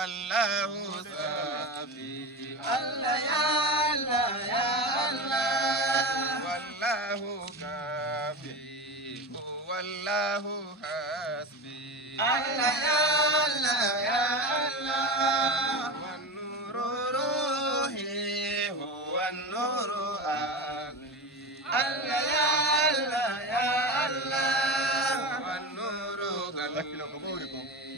والله صافي الله يا الله يا الله والله كافي هو الله حسبي الله يا الله يا الله والنور روحي هو النور عقلي الله يا الله يا الله والنور قلبي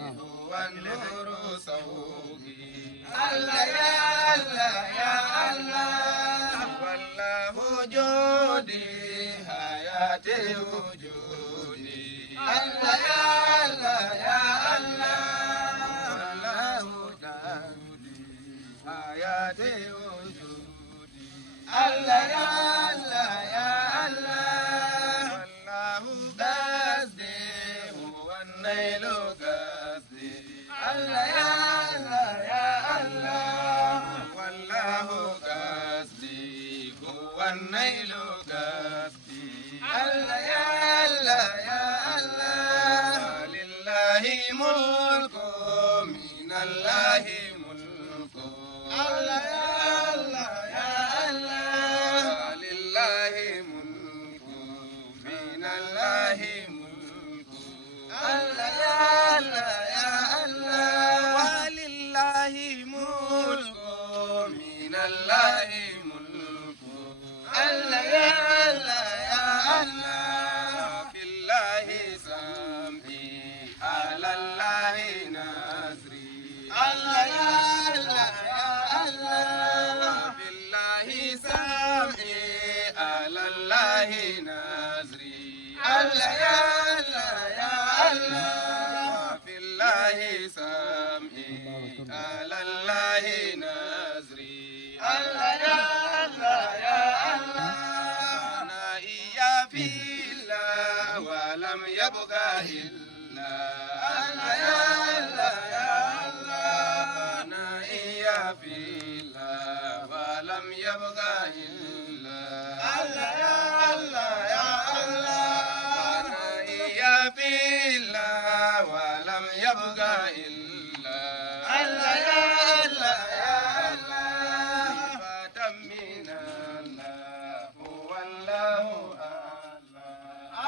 هو النور صوتي الله يا الله يا الله والله وجودي حياتي وجودي الله يا الله يا الله والله وجودي حياتي وجودي الله يا الله يا الله والله قصدي هو النيل قصدي الله يا الله يا الله والله قصدي هو النيل قصدي الله يا الله يا الله لله ملك من الله ملك الله يا الله يا الله لله ملك من الله ملك الله يا الله يا الله ولله ملك من الله ملك الله يا الله يا الله بالله سمعي على الله نصري الله يا الله يا الله بالله سمعي على الله نصري الله يا الله يا الله بالله سمعي على الله نصري الله يا الله يا الله أنا إيا في الله ولم يبقى إلا الله يا الله يا الله أنا إيا في الله ولم يبقى إلا الله يا الله يا الله أنا إيا في الله ولم يبقى إلا الله يا الله يا الله صفة من الله هو الله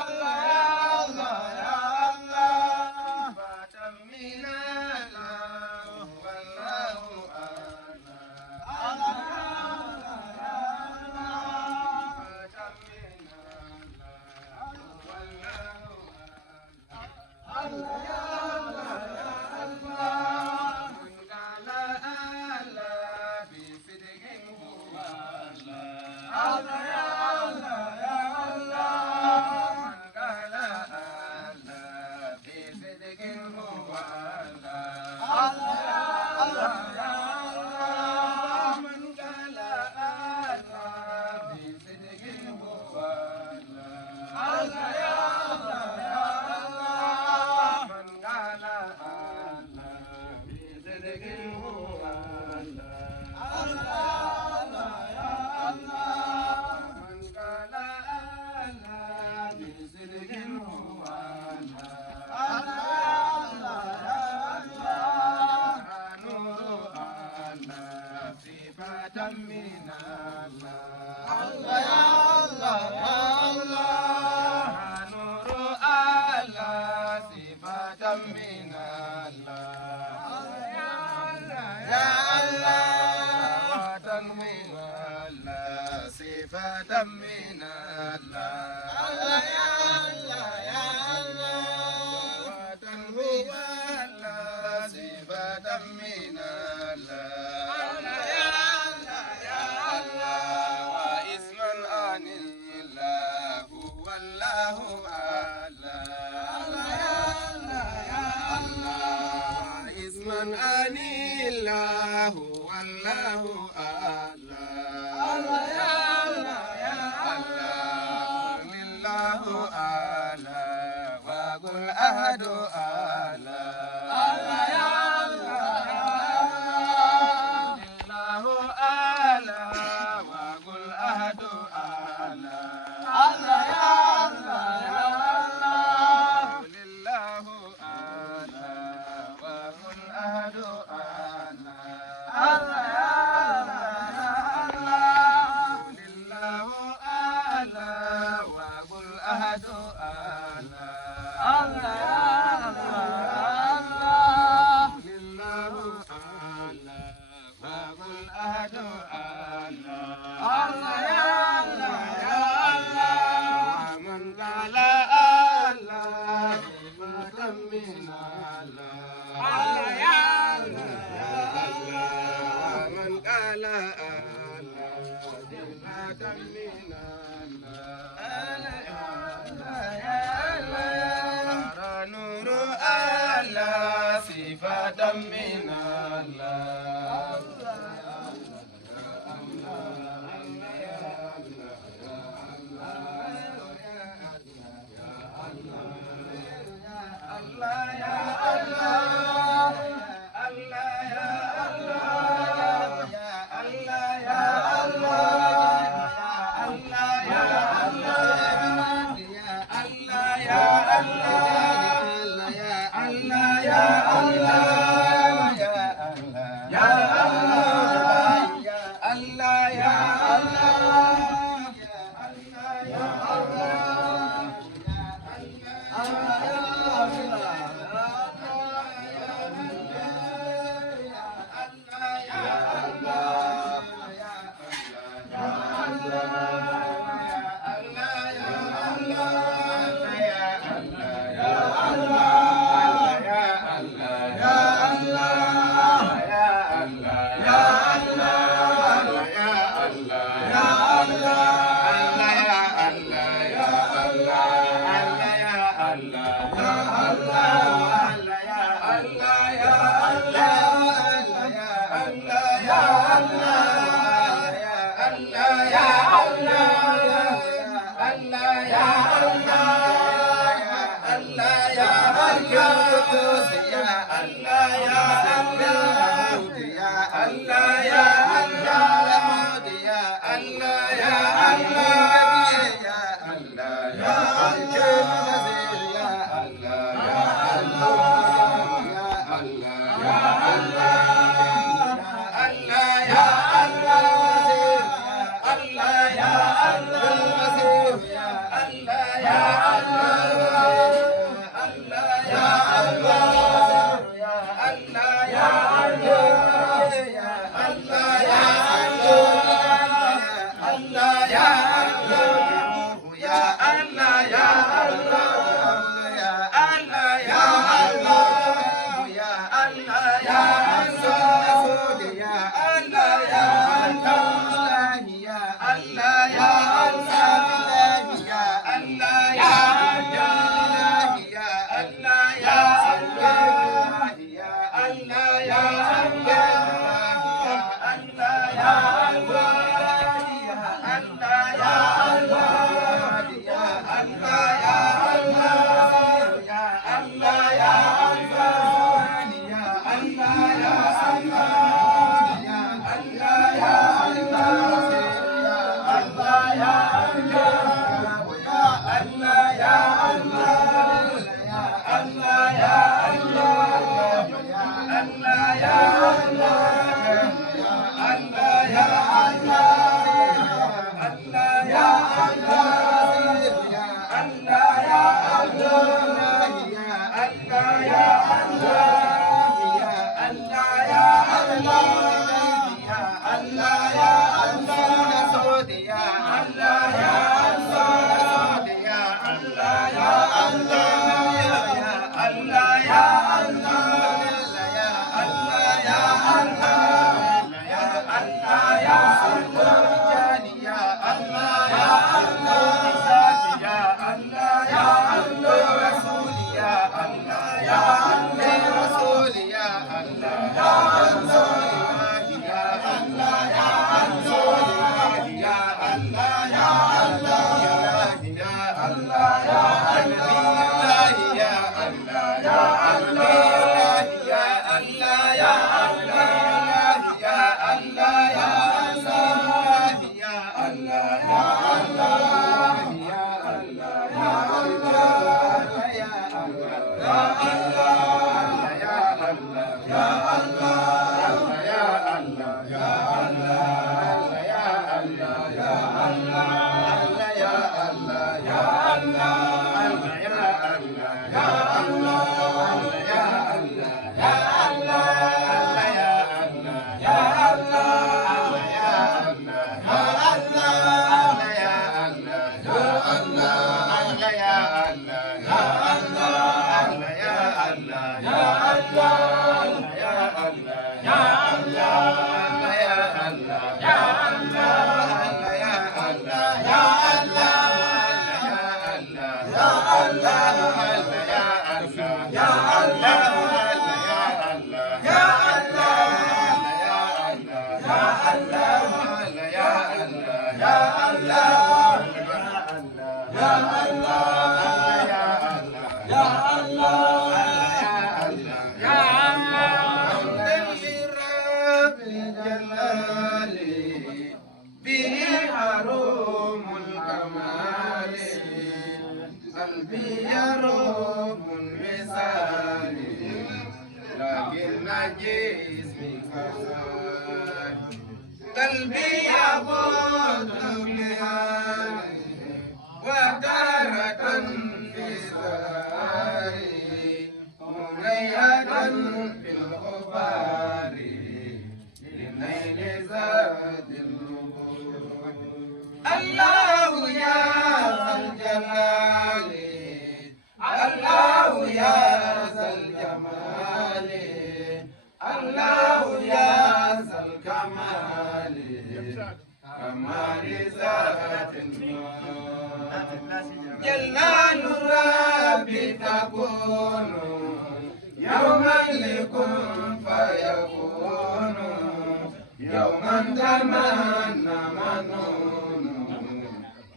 الله يا الله يا الله صفة من الله هو الله الله يا الله صفة من الله هو الله الله يا الله يا الله من قال الله بصدق هو الله الله يا الله يا الله من قال الله بصدق هو الله الله يا الله يا الله من قال الله بصدق هو الله الله يا الله يا الله من قال الله بصدق هو الله الله يا الله من قال الله بصدق هو الله الله يا الله نور الله صفة من الله الله يا الله يا الله نور الله صفة من الله يا الله وتنوير الله صفة من الله الله يا الله يا الله وتنوير الله صفة من الله يا الله يا الله واسما عن الله هو الله الله يا الله يا الله اسما عن الله هو الله الله يا الله يا الله لله أعلى وقل أحد أعلى الله يا الله يا الله لله أعلى وقل أحد أعلى الله يا الله يا الله لله أعلى وقل أحد أعلى من الله يا ومن قال صفة من الله نور الله صفة من الله Ya Allah قلبي يروم المثال لكن جسمي كسال قلبي يبود بها وتارة في سهاري منيئة في الغبار للنيل زاد النبور الله يا ذا الجلال الله يا ذا الجمال الله يا ذا الكمال كمال ذات النور جلال ربي تكون يوما لكن فيكون يوما تمنى منون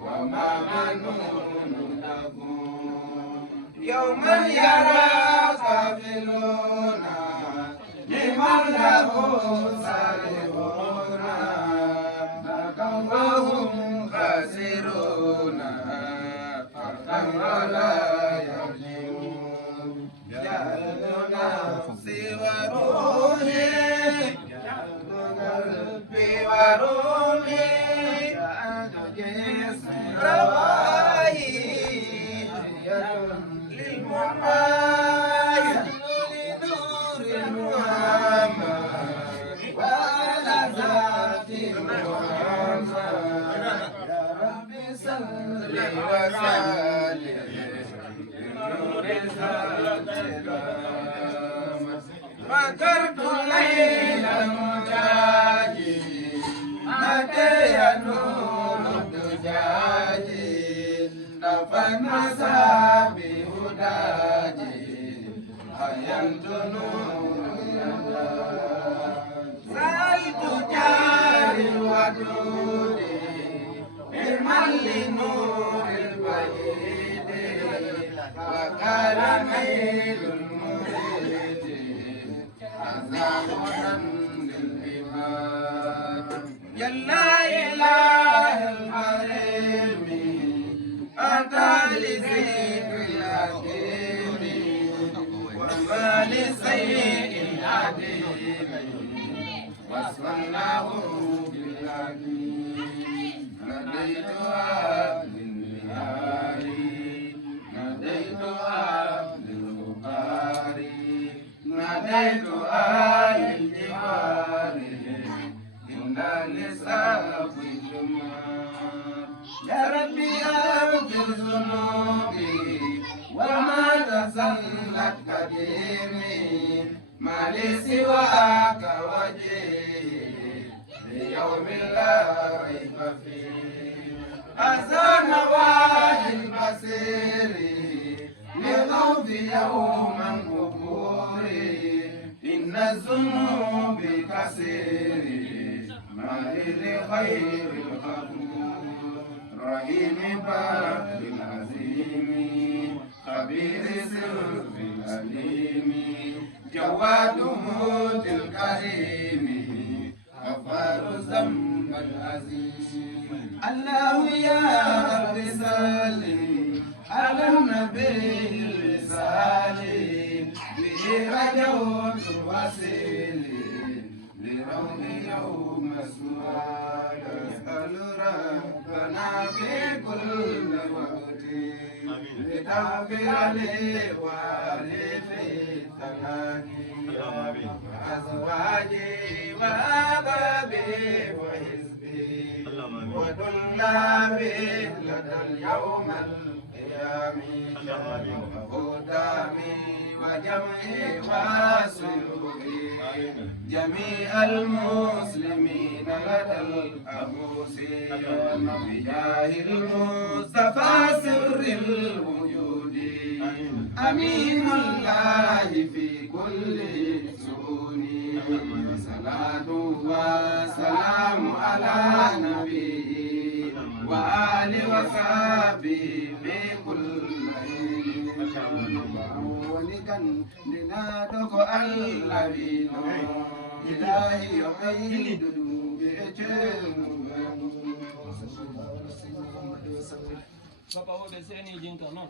وما منون نكون يوما يرى قافلون لمن له سالمون وهم خاسرون ولا يرجعون جعلت نفسي وروحي قلبي وروحي جسمي رواحي للمحايا لنور محمد وعلى ذات محمد يا ربي صل وسلم لنور ذاتك فكرت ليلا مجاجي متى نور الدجاجي نفى المساء بهداجي عينت نور سألت جاري الودود بمن لنور البعيد وقال ميل المريد عذابنا للعباد يلا إله الحريم أتى لذكر الحكيم وما لسيء العديم وصلناه بالحكيم ناديتها للنهاري ناديتها للبخاري ناديتها للجوار إن لساق الجمار يا ربي أغفر ذنوبي وما تزلت قديمي ما لي سواك وجهي ليوم لا ريب فيه أزان واحد البصير لغوث يوما قبوري إن الذنوب كثير ما لخير الغفور رحيم باب العظيم خبير سر الأليم جواد موت الكريم غفار ذنب العظيم الله يا رب سلم على النبي الرسالي به رجوت وسيلي لروم يوم السؤال أسأل ربنا في كل وقت لتغفر لي ولي في تكاني وأزواجي وأبابي وحزبي وطلابي لدى اليوم القيامة قيامي وقدامي وجمعي وسلوكي جميع المسلمين لدى الأبوس بجاه المصطفى سر الوجود أمين الله في كل سؤوني صلاة وسلام على نبي وآل وصحبه بكل ولكن لنادق الذين إلهي يقيد Bapak udah sini jengkau non.